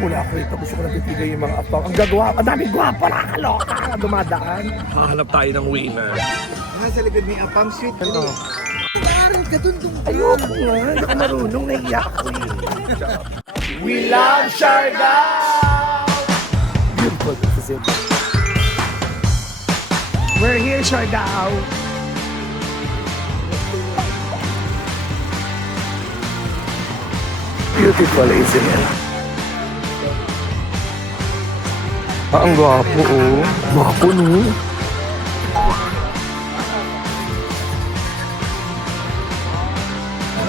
Mula ako rito, gusto ko na pipigay yung mga actor. Ang gagawa, ang daming gwapo, nakakaloka, dumadaan. Hahanap tayo ng winner. Sa likod ni Apam Street. Ano? Parang katundong. Ayoko nga, hindi ako marunong, naiyak ko eh. We love Siargao! Beautiful kasi. We're here, Siargao. Beautiful, isn't it? Ang gwapo, oh. Gwapo, no?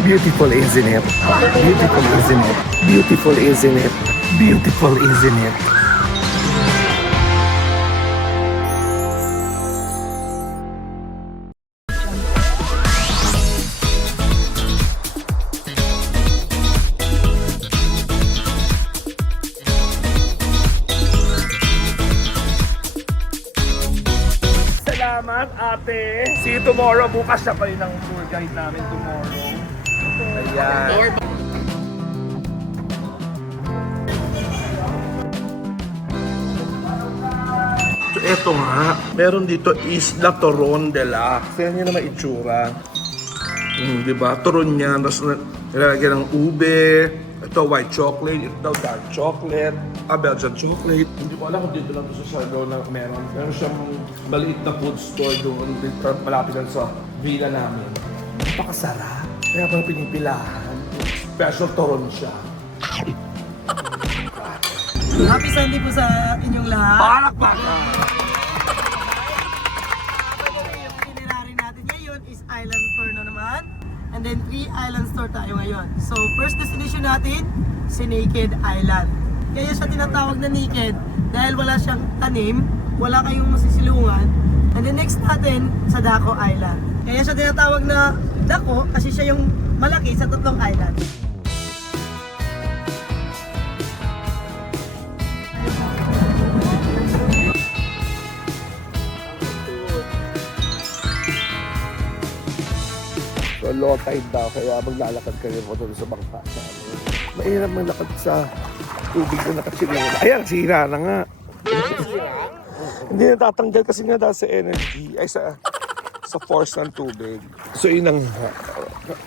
Beautiful, isn't it? Beautiful, isn't it? Beautiful, isn't it? Beautiful, isn't it? Salamat, ate. See you tomorrow. Bukas siya pa rin ang tour guide namin tomorrow. Ayan. So, eto nga. Meron dito Isla Toron de la. Kaya niya na may itsura. Diba? Toron niya. Tapos nilalagyan ng ube. Ito white chocolate. Ito daw dark chocolate. Belgian chocolate. Hindi ko alam kung dito lang ito sa Siargao na meron. Meron siyang maliit na food store doon. Malapit lang sa villa namin. Napakasarap. Kaya pala pinipilahan. Special Toron siya. Happy Sunday po sa inyong lahat. Palakpakan! Yung itinerary natin ngayon is Island Tour na naman. And then 3 island tour tayo ngayon. So first destination natin, si Naked Island. Kaya siya tinatawag na naked dahil wala siyang tanim, wala kayong masisilungan. And then next natin, sa Daco Island. Kaya siya tinatawag na Daco kasi siya yung malaki sa tatlong island. So low tide daw, kaya maglalakad kayo po doon sa bangka. Mahirap maglakad sa tubig na nakachilera. Ayan, sira na nga. Hindi natatanggal kasi nga dahil sa energy, ay sa force ng tubig. So yun ang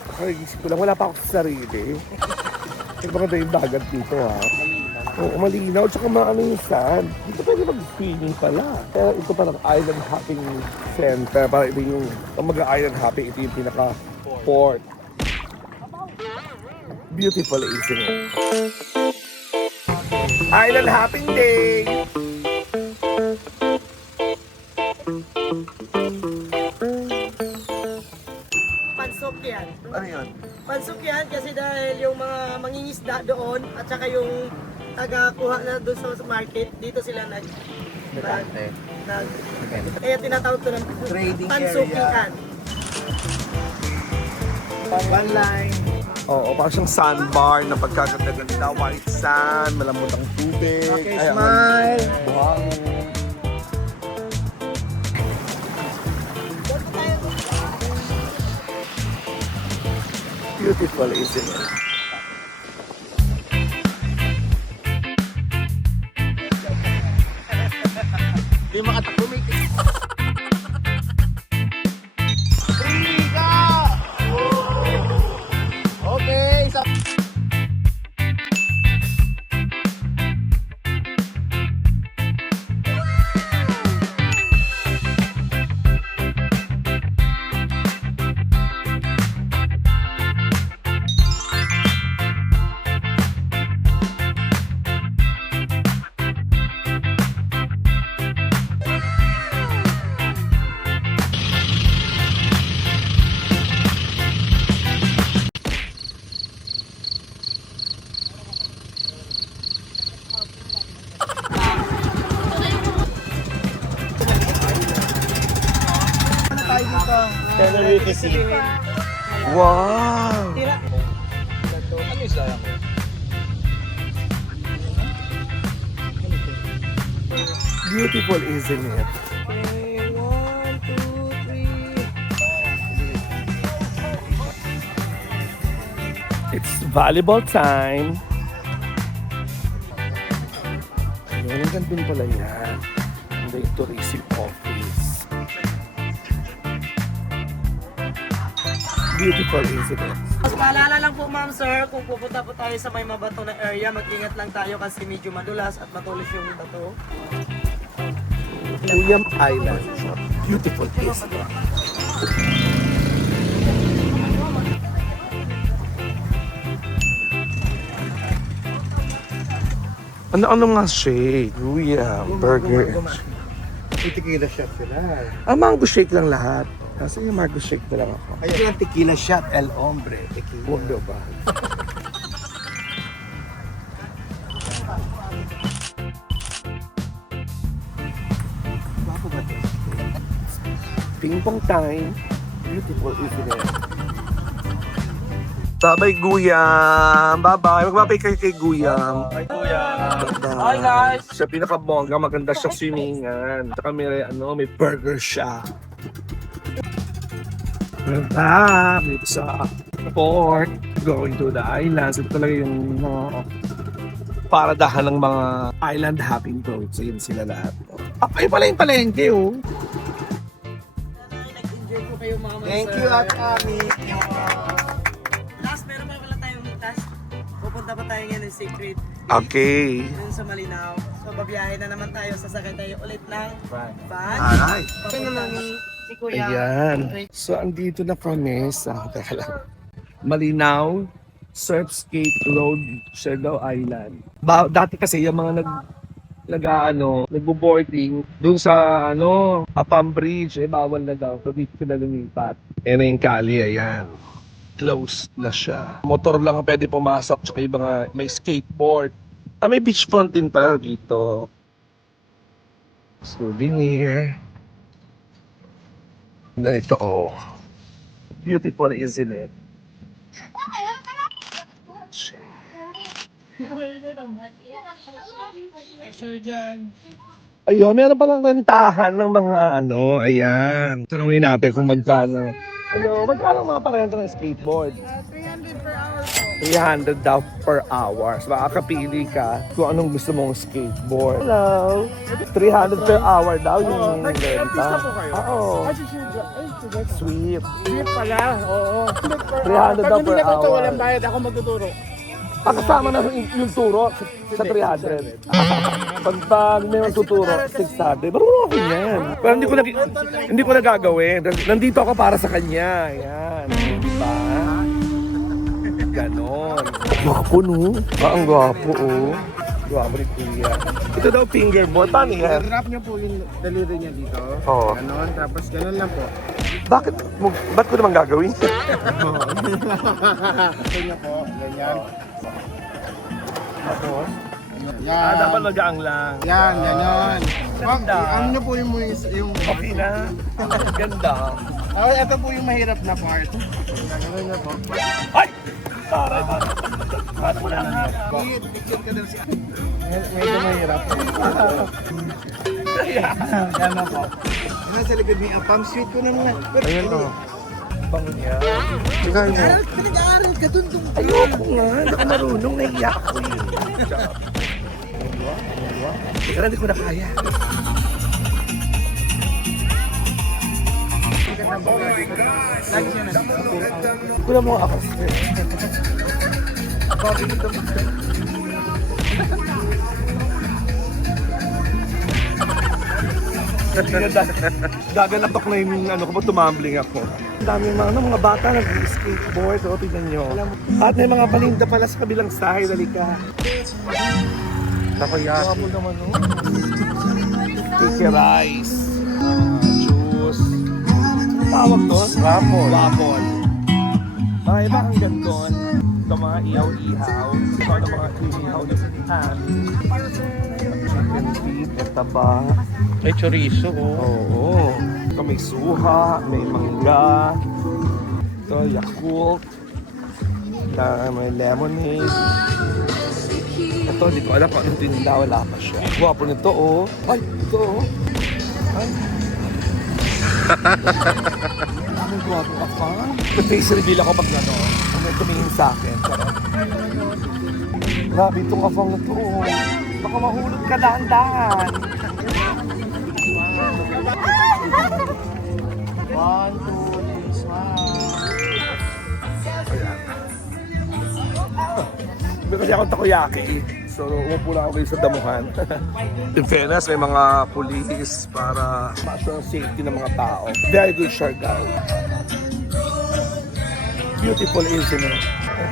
nakagisip ko lang, wala pa ako sa sarili. Kasi baka yung dagat dito ha. Oo, malinaw. Tsaka maano yung sand. Dito pwede mag-swimming pala. Pero ito parang island hopping center. Parang ito yung mag-island hopping. Ito yung pinaka-port. Beautiful, isn't it? Island hopping day! Pansok yan. Ano yan? Pansok yan kasi dahil yung mga mangingisda doon at saka yung taga-kuha na doon sa market, dito sila nag kaya tinatawag to ng Trading pansukian. One line. Oo, parang siyang sandbar na pagkaganda-ganda. White sand, malambot ang tubig. Okay, Ay, ang smile. buhangin. Beautiful, isn't it? Hindi makatakbo, may okay, so Tenerife City. Wow! Tira. ano yung sayang ko? Beautiful, isn't it? Okay, 1, 2, 3. It's volleyball time. hanggang dun pala yan. Hanggang yung tourism office. Beautiful incident. Mas paalala lang po ma'am sir, kung pupunta po tayo sa may mabato na area, mag-ingat lang tayo kasi medyo madulas at matulis yung bato. William Island. Beautiful incident. Ano nga shake? William, burger. May tequila shot sila. Mango shake lang lahat. Kasi yung mango shake na lang ako. Kaya yung tequila shot, El Hombre. Tequila. Huwag daw ba? Bago ba ito? Ping pong time. Beautiful, isn't it? Bye-bye, Guyam! Bye-bye! Magbabay kayo kay Guyam. Ay, kuya. Hi, guys! Sa pinakabongga, maganda siyang swimingan. Saka may burger siya. We're back dito sa port. Going to the islands. Ito talaga yung paradahan ng mga island hopping boats. Ayun sila lahat. Ay, pala yung palengke, oh. Nag-enjoy po kayo mga Thank sir. you, At Ami. Last, meron pa pala tayong last. Pupunta pa tayo ngayon ng Secret. Okay. Dun sa Malinaw. So, babiyahe na naman tayo. Sasakay tayo ulit ng van. Alright. Papunta na ni si Kuya. Ayan. So, andito na kami sa Malinaw, Surfskate Road, Siargao Island. Dati kasi yung mga nagbo-boarding dun sa Apam Bridge, bawal na daw. So, dito sila lumipat. Ayan na yung kali, ayan. Closed na siya. Motor lang ang pwede pumasok, tsaka yung mga may skateboard. May beachfront din pala dito. Souvenir. Na ito, oh. Beautiful, isn't it? Ayun, meron palang rentahan ng mga ayan. Tanungin natin kung magkano. Magkano mga parenta ng skateboard? 300 per hour po. 300 daw per hour. So, makakapili ka kung anong gusto mong skateboard. Hello! 300 per hour daw yung renta. Oo. Sweet. Sweet pala, oo. 300 daw per hour. Walang bayad, ako magtuturo. Kasama na yung turo sa 300. Pag may magtuturo, 600. Marunong ako yan. Pero hindi ko nagagawin. Nandito ako para sa kanya. Ayan. Diba? Ganon. Gwapo, no? Ang gwapo, oh. Gwapo ni Kuya. Ito daw fingerboard. Paano yan? Wrap niyo po yung daliri niya dito. Oo. Ganon, tapos ganon lang po. Ba't ko naman gagawin? Ito niya po, ganyan. Tapos? Yan. Dapat magaang lang. Yan, ganon. Ganda. Ano niyo po yung Okay na. Ganda. Ito po yung mahirap na part. Ganon niya po. Ay! Taray ba? Paano mo na? Picture ka daw siya. Medyo mahirap. Ganon po. Sa likod ni Apam, sweet ko naman. Ayun, oh. Bango niya. Sigay mo. Pinag-aaral ka dun dun. Ayoko nga. Hindi ako marunong. Naiyak ko eh. Pero hindi ko na kaya. Lagi siya nandito. Kulang mo ako. Gaganapak na yung kapag tumambling ako. Ang dami mga bata nag-skateboard. O, tignan nyo. At may mga paninda pala sa kabilang side. Halika. Takoyaki. Wapo naman, no? Sticky rice. Juice. Tawag to? Waffle. Waffle. Mga iba hanggang doon. Ito mga ihaw-ihaw. Ito mga ihaw na sinihan. Chicken feet. Etaba. May chorizo, Oo. Ito may suha, may mangga. Ito, Yakult. May lemonade. Ito, di ko alam kung anong tinda. Wala pa siya. Guwapo nito, oh. Ay, ito, oh. Ay. Ang guwapo ka pa. Face reveal ako pag gano'n. Kung may tumingin sa akin. Charot. Grabe itong kafang na to, oh. Baka Baka mahulog ka dahan-dahan. 1, 2, 3, smile. Hindi kasi akong takoyaki. So, umupo lang ako kayo sa damuhan. In fairness, may mga police para ma-assure ang safety ng mga tao. Very good Siargao. Beautiful, isn't it?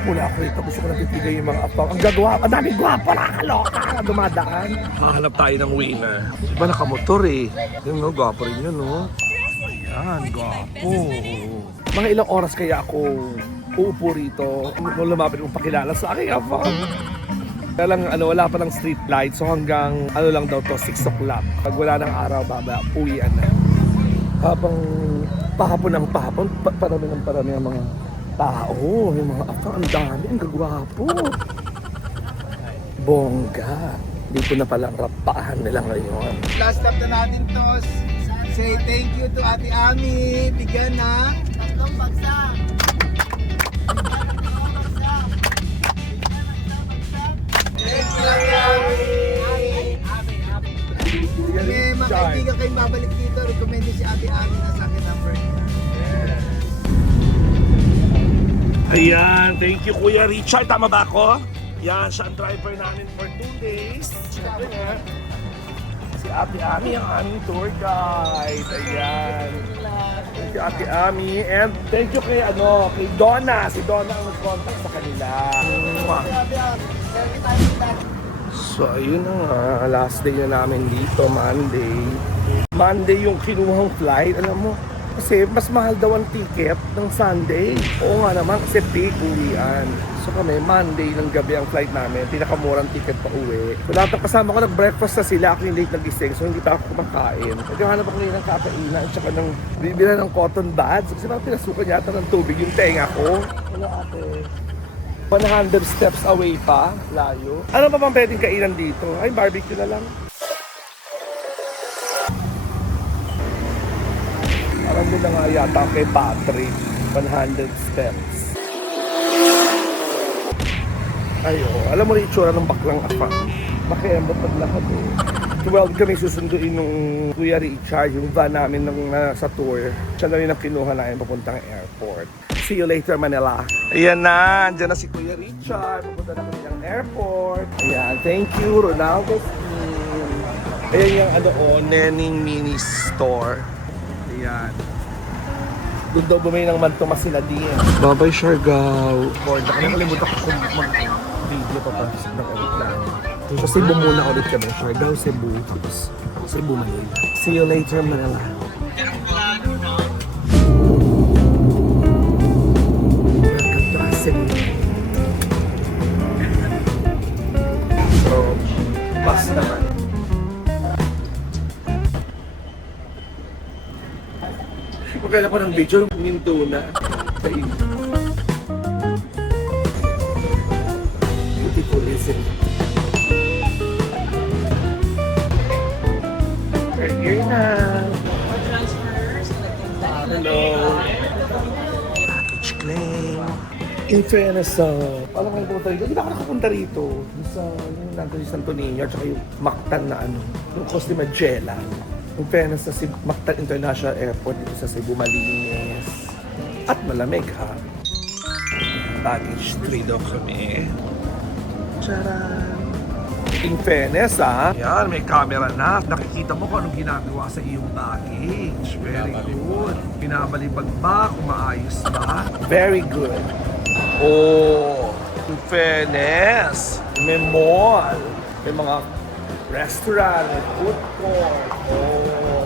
Mula ako rito, gusto ko napitigay yung mga apang. Ang gagawa, ang daming gwapo, nakakaloka, dumadaan. Hahanap tayo ng winner. Iba nakamotor eh. Yung no, gwapo rin yun, no? Yan, gwapo. Mga ilang oras kaya ako uupo rito. Kung lumapit mong pakilala sa akin, apang. Kaya lang, wala pa ng street light. So hanggang, lang daw to, 6 o'clock. Pag wala ng araw, uwian na. Habang pahapon ang pahapon, parami ang mga tao. Yung mga apang, ang dami, ang gagwapo. Bongga. Dito na palang rapahan nila ngayon. Last stop na natin to. Say thank you to Ate Ami. Bigyan ng Tatlong bagsak. may mga kaibigan kayong babalik dito. Recommend si Ate Ami na sa akin number niya. Ayan, thank you Kuya Richard. Tama ba ako? Yan, siya ang driver namin for 2 days. Siyempre nga, si Ate Ami ang aming tour guide. Ayan. Thank you Ate Ami. And thank you kay, kay Donna. Si Donna ang nag-contact sa kanila. So ayun na nga, last day na namin dito, Monday. Monday yung kinuhang flight, alam mo. Kasi mas mahal daw ang ticket ng Sunday. Oo nga naman, kasi peak uwian. So kami, Monday ng gabi ang flight namin. Pinakamurang ticket pa uwi. So lahat ng kasama ko nag-breakfast na sila. Ako yung late nagising. So hindi pa ako kumakain. Naghahanap ako ngayon ng kakainan. Tsaka ng bibila ng cotton buds. Kasi parang pinasukan yata ng tubig yung tenga ko. Wala ate. 100 steps away pa. Layo. Ano pa bang pwedeng kainan dito? Ay, barbecue na lang. Parang doon na nga yata kay Patrick. 100 steps. Ayo, alam mo rin itsura ng baklang afang. Makiambot paglakad eh. 12 kami susunduin nung Kuya Richard, yung van namin nung sa tour. Siya na rin ang kinuha namin papuntang airport. See you later, Manila. Ayan na, andyan na si Kuya Richard. Pupunta na kami ng airport. Ayan, thank you, Ronaldo's team. Ayan yung Nening Mini Store. Ayan. Doon daw bumay ng Mantomas sila din. Bye-bye, Siargao. Board na kami. Nakalimutan ko kung mag-video pa pa ng aeroplano. So, Cebu muna ulit kami. Siargao, Cebu. Tapos, Cebu, Manila. See you later, Manila. Welcome to Cebu. So, bus naman. Kailan ko ng video, minto na. Beautiful, isn't it? We're here now. Hello. Package claim. In fairness, parang ang pumunta rito, hindi na ako nakapunta rito. Sa, nandun yung Santo Niño, at saka yung Mactan na yung Costa Magella. In fairness sa Mactan International Airport dito sa Cebu, malinis. At malamig ha. Baggage 3 daw kami. Tcharam! In fairness yan, may camera na. Nakikita mo kung anong ginagawa sa iyong baggage. Very good. Pinabalibag ba? Kung maayos ba? Very good. Oh, in fairness, may mall. May mga restaurant, may food court. Oh,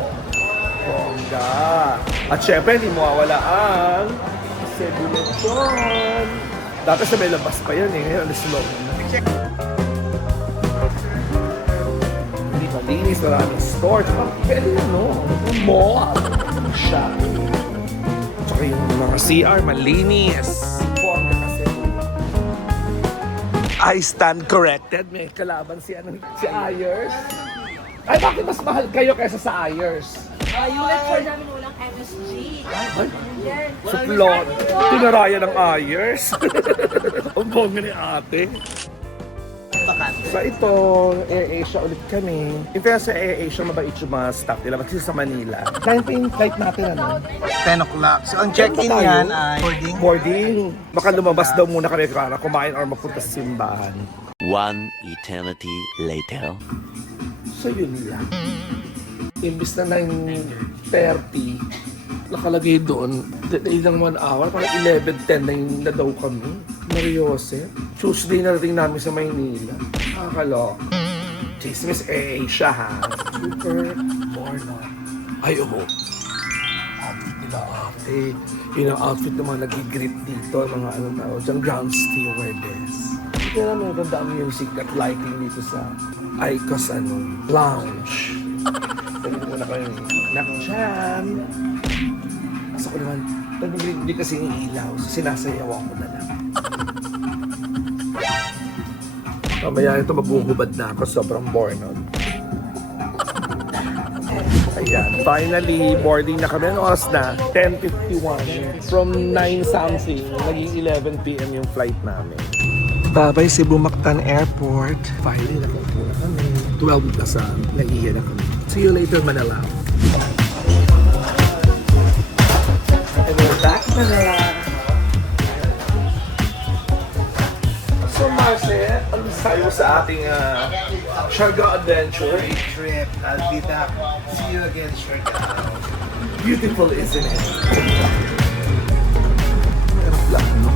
bongga. At syempre, hindi mawawala ang Cebu Lechon. Dati sa may labas pa yan eh. Ngayon, alis mo. Hindi malinis, maraming store. Tsaka pwede yun, no? Mall. Siya. Tsaka yung mga CR, malinis. Bongga kasi. I stand corrected. May kalaban si Ayers. Ay, bakit mas mahal kayo kaysa sa Ayers? Yung lecture namin walang MSG. Ay, suplot. Tinaraya ng Ayers. Ang bongga ni ate. bakante. So ito, AirAsia ulit kami. In fairness sa AirAsia, mabait yung mga staff nila. Kasi sa Manila. Kaya pa yung flight natin, ano? 10 o'clock. So ang check-in Tayo? yan ay boarding. Boarding. Baka lumabas daw muna kami para kumain or mapunta sa simbahan. One eternity later. So yun lang. Imbis na 9:30, nakalagay doon, ilang 1 hour, parang 11:10 na daw kami. Mariose. Tuesday na rin namin sa Maynila. Nakakalok. Chismis AirAsia ha. Super porno. Ay, oo. Outfit nila ate. Yun ang outfit ng mga nag-greet dito. Mga ano tawag dyan, ground stewardess. Hindi na meron dami music at lighting dito sa Icos Lounge. Sabi ko na kayo, nakjam. Asa ko naman, hindi kasi yung ilaw, so sinasayawan ko na lang. Mamaya ito maghuhubad na ako, sobrang born. Ayan, finally, boarding na kami. Ano oras na? 10:51. From 9 something, naging 11 p.m. yung flight namin. Babay Cebu Mactan Airport. Finally, nakaupo na kami. 12 na sa naiiya na kami. See you later, Manila. And we're back, Manila. So, Marce, ano sayo sa ating Siargao adventure? Great trip. I'll be back. See you again, Siargao. Beautiful, isn't it? Meron lang, no?